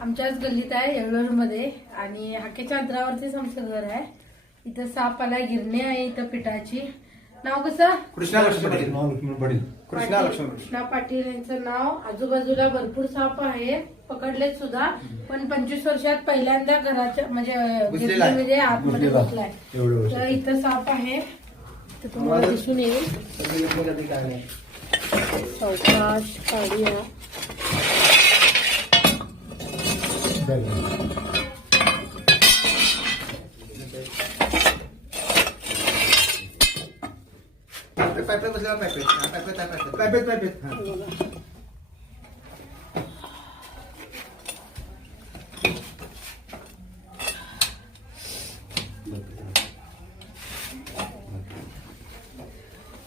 आमच्याच गल्लीत आहे येळूर मध्ये आणि हाकेच्या अंतरावरतीच आमचं घर आहे. इथं साप आला, गिरणी आहे इथं पिठाची. नाव कसं? कृष्णा लक्ष्मण पाटील. कृष्णा पाटील यांचं नाव. आजूबाजूला भरपूर साप आहे, पकडले सुद्धा, पण 25 वर्षात पहिल्यांदा घराच्या म्हणजे गिरणीमध्ये आतमध्ये घुसलाय. तर इथं साप आहे, तर तुम्हाला दिसून येईल. सावकाश काढूया.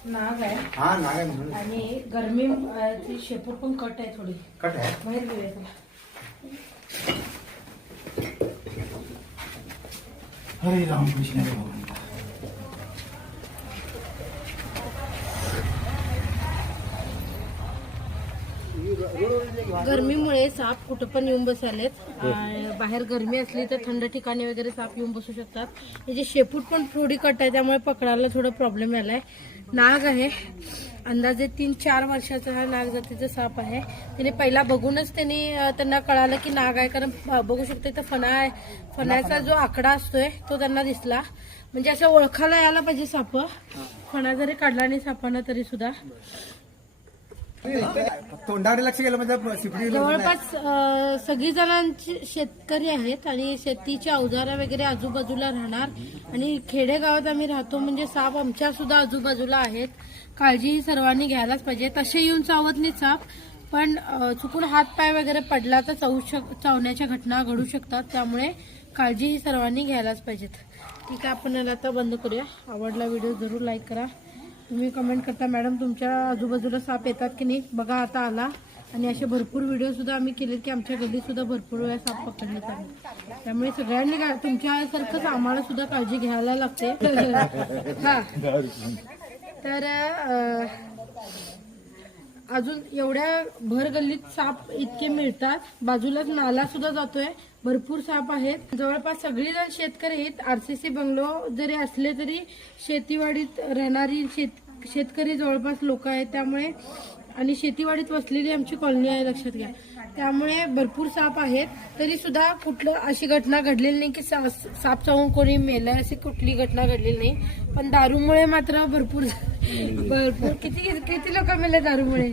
नाग आहे. हा नाग आहे म्हणून. आणि गरमी ती शेपूट पण कट आहे, थोडी कट आहे. बाहेर घेऊया त्याला. हरे राम कृष्ण. गरमीमुळे साप कुठं पण येऊन बसालेत. बाहेर गरमी असली तर थंड ठिकाणी वगैरे साप येऊन बसू शकतात. याची शेपूट पण थोडी कट आहे, त्यामुळे पकडायला थोडा प्रॉब्लेम आलाय. नाग आहे, अंदाजे 3-4 वर्षाचा हा नाग जातीचा साप आहे. त्याने पहिला बघूनच त्यांना कळालं की नाग आहे, कारण बघू शकतो इथं फणा आहे. फणाचा जो आकडा असतोय तो त्यांना दिसला, म्हणजे असं ओळखायला यायला पाहिजे साप. फणा जरी काढला नाही सापानं तरी सुद्धा. तोंडाकडे लक्ष गेलं म्हणजे जवळपास सगळी जणांची शेतकरी आहेत आणि शेतीची अवजारं वगैरे आजूबाजूला राहणार. आणि खेडेगावात आम्ही राहतो, म्हणजे साप आमच्या सुद्धा आजूबाजूला आहेत. काळजी ही सर्वांनी घ्यायलाच पाहिजे. तसे येऊन चावत नाही साप, पण चुकून हात पाय वगैरे पडला तर चावण्याच्या घटना घडू शकतात. त्यामुळे काळजी ही सर्वांनी घ्यायलाच पाहिजेत. ठीक आहे, आपण याला आता बंद करूया. आवडला व्हिडिओ जरूर लाईक करा. तुम्ही कमेंट करता मॅडम तुमच्या आजूबाजूला साप येतात की नाही. बघा आता आला. आणि असे भरपूर व्हिडिओ सुद्धा आम्ही केले की आमच्या गल्लीत सुद्धा भरपूर वेळा साप पकडण्यात आले. त्यामुळे सगळ्यांनी तुमच्यासारखंच आम्हाला सुद्धा काळजी घ्यायला लागते. हा, तर अजून एवढ्या भर गल्लीत साप इतके मिळतात. बाजूलाच नाला सुद्धा जातोय, भरपूर साप आहेत. जवळपास सगळीजण शेतकरी आहेत. RCC बंगलो जरी असले तरी शेतीवाडीत राहणारी शेतकरी जवळपास लोक आहेत. त्यामुळे आणि शेतीवाडीत वसलेली आमची कॉलनी आहे, लक्षात घ्या. त्यामुळे भरपूर साप आहेत. तरी सुद्धा कुठलं अशी घटना घडलेली नाही की साप चावून कोणी मेलंय, अशी कुठली घटना घडलेली नाही. पण दारूमुळे मात्र भरपूर किती लोक मेले दारूमुळे.